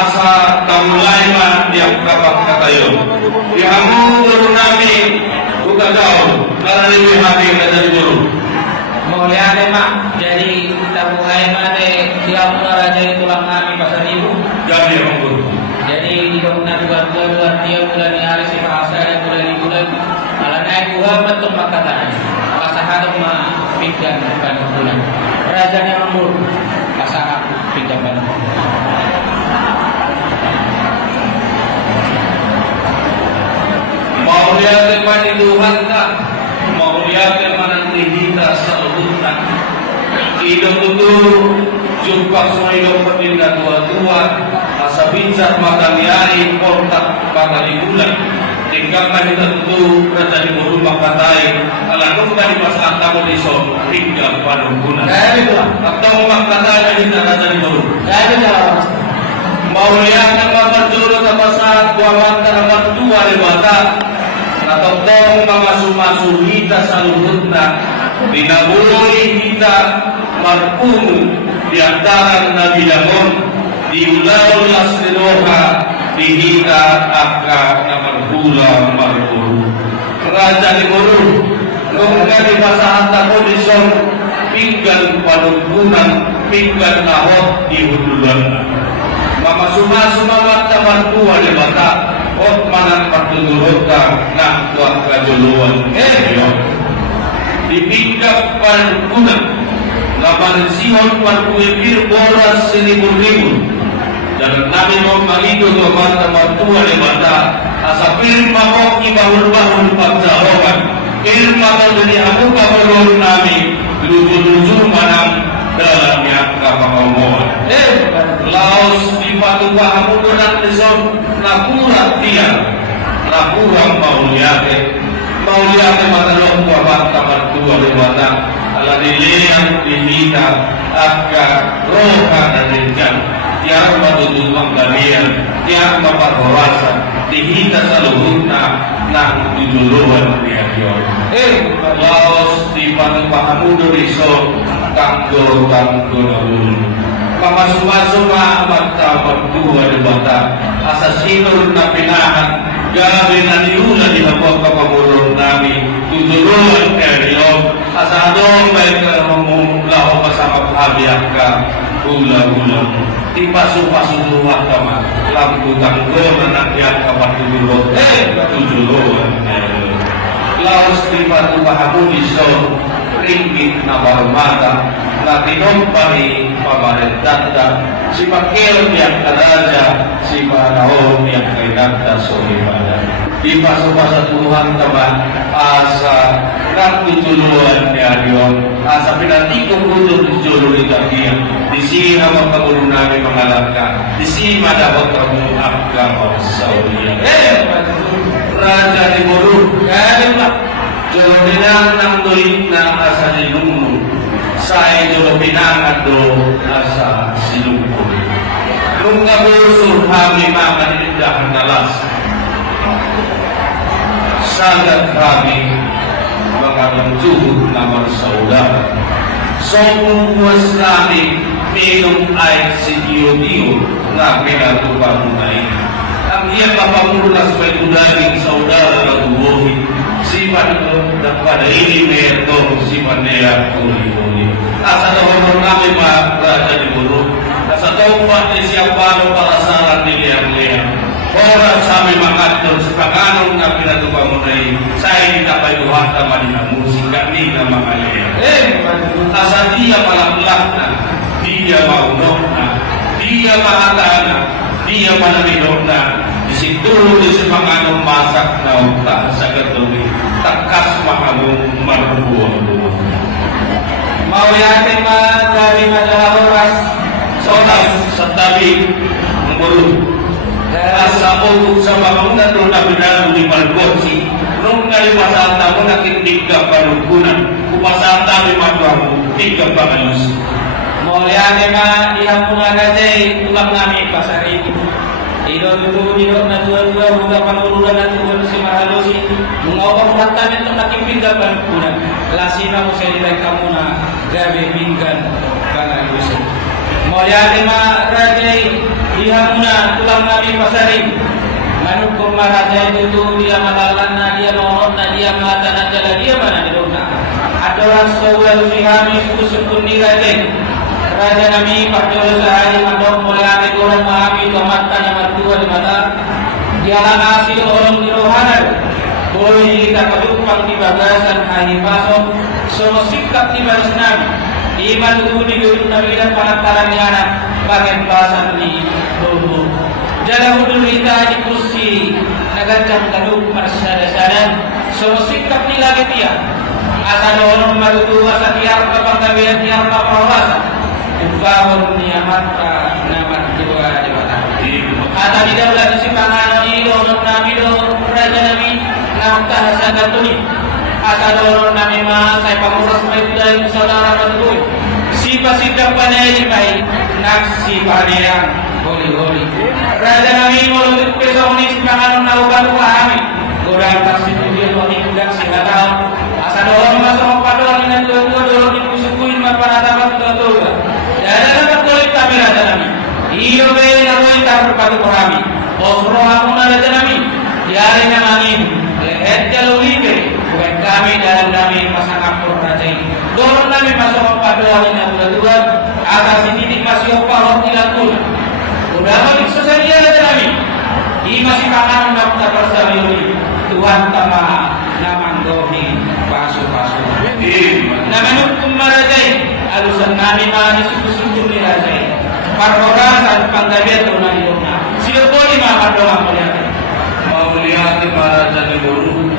asa kamulay man yang kapak katayo. Ihamudur namin buka jauh karena lebih hati dari guru. Mulia mak, jadi kita mulai mana dia mulai raja tulang kami pasal ibu. Jadi yang guru. Jadi dia mulai buat dia mulai hari si bahasa dan mulai bulan. Kalau naik buah betul maka tanya. Pasal hadap mah pinggan bukan bulan. Raja yang umur pasal pinggan bukan. Mau lihat teman Tuhan tak? Mau lihat teman kita seluruhnya. Hidup itu jumpa semua hidup bertindak tua-tua. Asa bincang makan yari kontak makan di bulan. Tinggalkan itu kerja di buru makatai. Kalau bukan di pasal tamu di sol tinggal panunggunan. Atau makatai kita kerja di buru. Mau lihat nama berjuru sama saat buahan karena tua di mata. Atau tong masuk kita saluhutna dinabuli kita marpunu di antara Nabi Daud di ulau lasriroha di kita akka namar hula marpunu raja di muru nungga di pasahan tako di son pinggan panungkunan pinggan nahot di hudulan mama suma mata mantua di mata ot manan patutulot ka na kuat kajuluan dipingkap panungkunan laban siyon panungkuipir boras sinibur-libur dan nabi maligo to mata mantua di mata asa pirma kok ibahul-bahul pagsahokan pirma kaduni aku kabalon nami luju-luju manang dalamnya kapakaumuan laos di patuba aku donan deson nakurat dia nakurang mauliake matalong kuabat kamar tua lewata ala diliang dihita akka roha dan rinjan tiang matutut manggalian tiang maparhorasan dihita saluhutna nang tujuluan diagyon laos di patuba aku doriso kanggo nabulu Kamasuma-suma mata berdua di bata asasinul na pinahan gabi na niula di habang kapamulong nami tutulungan kayo asadong may karamumulaho kasama kahabiyak ka hula-hula di pasu-pasu-luwat ka man lampu-tanggo na nagyat ka patutulog tutulungan kayo laos di patubahamu iso ringgit na barmata na tinompari pamarentanda si Pakil yang karaja si Manahom yang kainanda sohibada di pasok-pasok Tuhan teman asa natutuluan ni Adion asa pinantikong untuk dijulur di dagian di sini nama kaburu namin mengalahkan di sini dapat kamu agama Saudi Raja di Buru jolo dinang nang doit na asa di lumu saya jolo pinangan do asa silungkul nung ngabusur kami makan indah nalas sangat kami mengalami juhud namar saudara sopung puas kami minum air si dio-dio na pinatupan munay ang iya papamulas may daging saudara na bubuhi sipan ito dan pada ini merto sipan niya uli-uli asa daw namin raja di buruk asa daw pati siya pano para sa niliyang-liyang oras kami mengatur sepanganong na pinatupamunay sa hindi na payuhan naman na musik kami na makaliyang asa dia malaklak na dia maunok na dia mahata na dia manamilok na disituro di sepanganong masak na utak sa gatuloy takas makamong marubuan Mau yakin mah dari majalah oras soal setabi ngurung asa untuk sa bangunan doon na pinalo di Malgosi nung kalimasan mo nakitig ka panugunan upasa tabi matuang tiga pangalus mau yakin mah dihampungan aja tulang kami pasar itu Idol na dua-dua buka panurunan at tuwan si Mahalosi mengawang matan itu naking pinggaban kuna lasina mo sa ilay kamuna gabi pinggan kana lusin mau yakin mah rajay dihamuna ulang kami pasaring. Manukum maraja itu dia malalan na dia mohon na dia mata na jala dia mana di rumah. Adalah sawal fihami suku nirajen. Raja nami padol sahari mandok mulai ame goreng mahami tomat tanya mertua di mata. Dialah nasi orang di rohanan. Boleh kita kedumpang di bagasan hari pasok. Semua sikap di baris nami. Iman itu di gedung nabi dan panataran anak. Bagian bahasan di dulu. Jalan udul kita di kursi nagajang kaduk marsada-sada semua sikap nila ketia asa dorong marutu asa tiar kapang kabian tiar kapawasa ubahon niamat namat jiwa jawata kata di daulat si panganan ini dorong nami do raja nami namta asa katuni asa dorong nami ma saya pangusas mai dari saudara matui si pasidap panai mai naksi panayang holi raja nami mulut pesong ni semangat nauban kami kurang kasih tujuan wangi kudak singkatau asa dorong masuk padol dengan dua-dua dorong di pusukuin mapana dapat dua-dua dan dapat kulit kami raja nami iyo be naroi tar padu kami osro aku raja nami diari namangin lehet jaluli be bukan kami dalam nami pasang akur raja ini dorong nami masuk padol dengan dua-dua asa sini masih opah tidak udah balik selesai ada kami. Di masih pangan dokter bersama Tuhan tama naman dohi pasu-pasu. Nama hukum marajai alusan nami mani suku-suku ni rajai. Parhorasan panggabian tunai dona. Sila boleh makan doa melihat. Mau lihat para jadi guru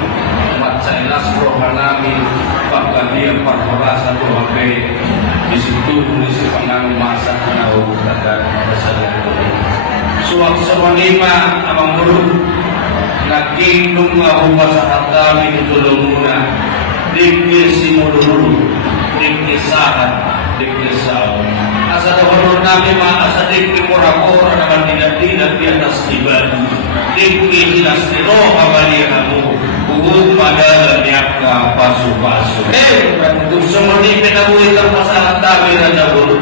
mat sailas rohanami panggabian parhorasan doa be di situ misi pangang masa nau dadan kesadaran suwak lima amang mulut naging nunga humasa hatami tutulunguna dikir si muduru dikir sahat dikir sahur asa dohonor nami ma asa dikir murah-murah naman tidak di atas ibadu dikir hinas niroh abalihamu buhut pada niapka pasu-pasu untuk semua ini penabuhi terpasangan kami raja bulu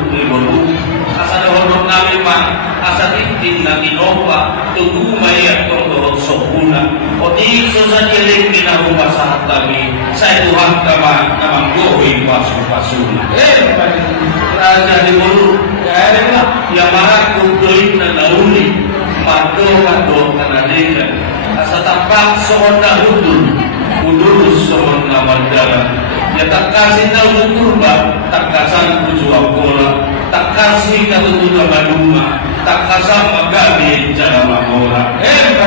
asa dohonor nami ma asa dikir na inopa tunggu maya kondorong sokuna o di sosajeling minahumah sahat kami saya Tuhan kama namang gohi pasu-pasuna raja di bulu yang marah kudoin na nauli mado kanadikan asa tampak sohon na udul sohon na mandala ya tak kasih na uturba tak kasan kujuang bola tak kasih na uturba maduma tak kasang magabi jala mamora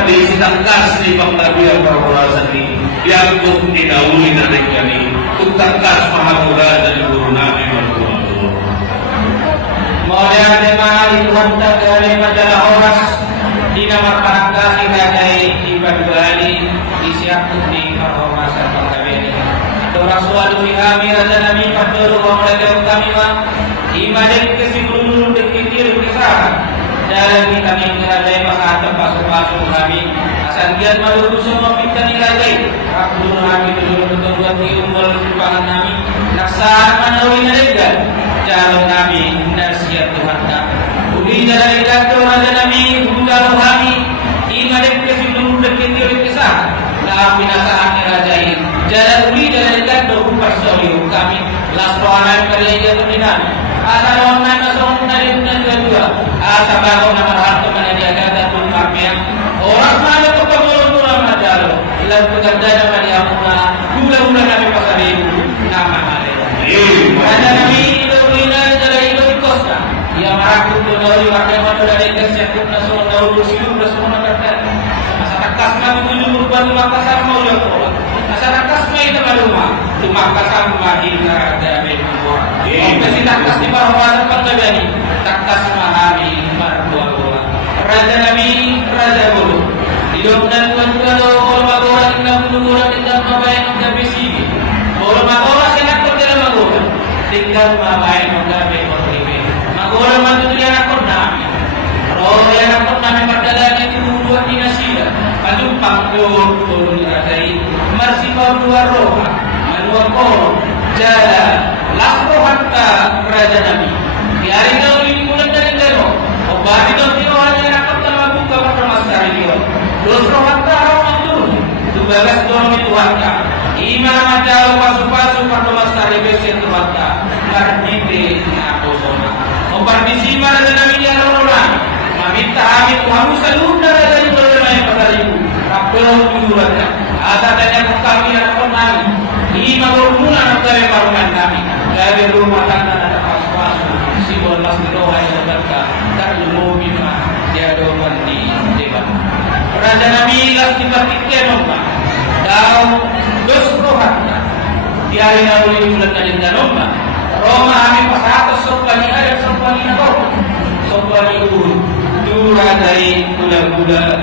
di sidang kasih pangtabiang perhorasan ini yang kung dinauli na rin kami kung tak kas mahamura dari guru namin magkumato Moya de mahali Tuhan tak dari majalah horas di nama parangkasi rajai di Badbali di siapun di perhorasan pangkabian Dora suatu kami raja nami padoro mulai kami mah imajen kesimulun dekitir kisah dalam kita ni rajai masa pasuk-pasuk kami asal giat malu semua kita ni rajai aku kami dulu buat di umbal pangan kami naksaan manawi mereka jalan kami nasihat Tuhan tak ubi jalan itu raja nami bukan kami imajen kesimulun dekitir kisah nah binasaan rajai jalan ubi jalan itu pasal kami lasroanan kerja terlihat asal orang masuk dari dua asal baru nama harta mana dia kata pun pakai orang mana tu kalau orang macam ilah pekerja nama dia pula gula kami pasal itu nama hari ada kami itu dari itu kosta yang aku tu dari pakai mana dari kerja pun nasional dari situ semua kata asal takas kami tujuh berubah Makassar mau lihat orang asal takas mai itu rumah di Makassar mahina ada membuat Kasi takas di Parwanan Pangkabani takas mahami marbuah raja nami raja bulu hidup dan tuan-tuan kalau magoran indah bulu-bulan indah mabayan ng gabi sige kalau magoran sinak ko tila magoran tinggal mabayan ng gabi kontribe magoran matutulian ako namin roh yan ako namin magdalangin turuan ni nasila panumpang tulong ni Rajai marsipaw dua roha manuang ko jala lasko hatta raja nabi biarin daw ini bulan dari dero o bati daw tinohan niya nakapta mabuka Kompardisima na namin yan orang. Maminta amin kamu saluna na dari ulama pasaribu. Kapel tujuan na. Ada tanya kami anak namin. Lima bermula na dari paruman kami. Dari rumah tangga na pas-pas. Simbol mas doa yang berka. Tak lumumi ma dia doan di dewan. Raja Nabi las dipatikkan nomba. Daw dos rohatna. Diari na boleh bulan kalinda nomba. Roma amin pasatos sopani ada sopani na kau. Sopani urut. Dura dari bulan-bulan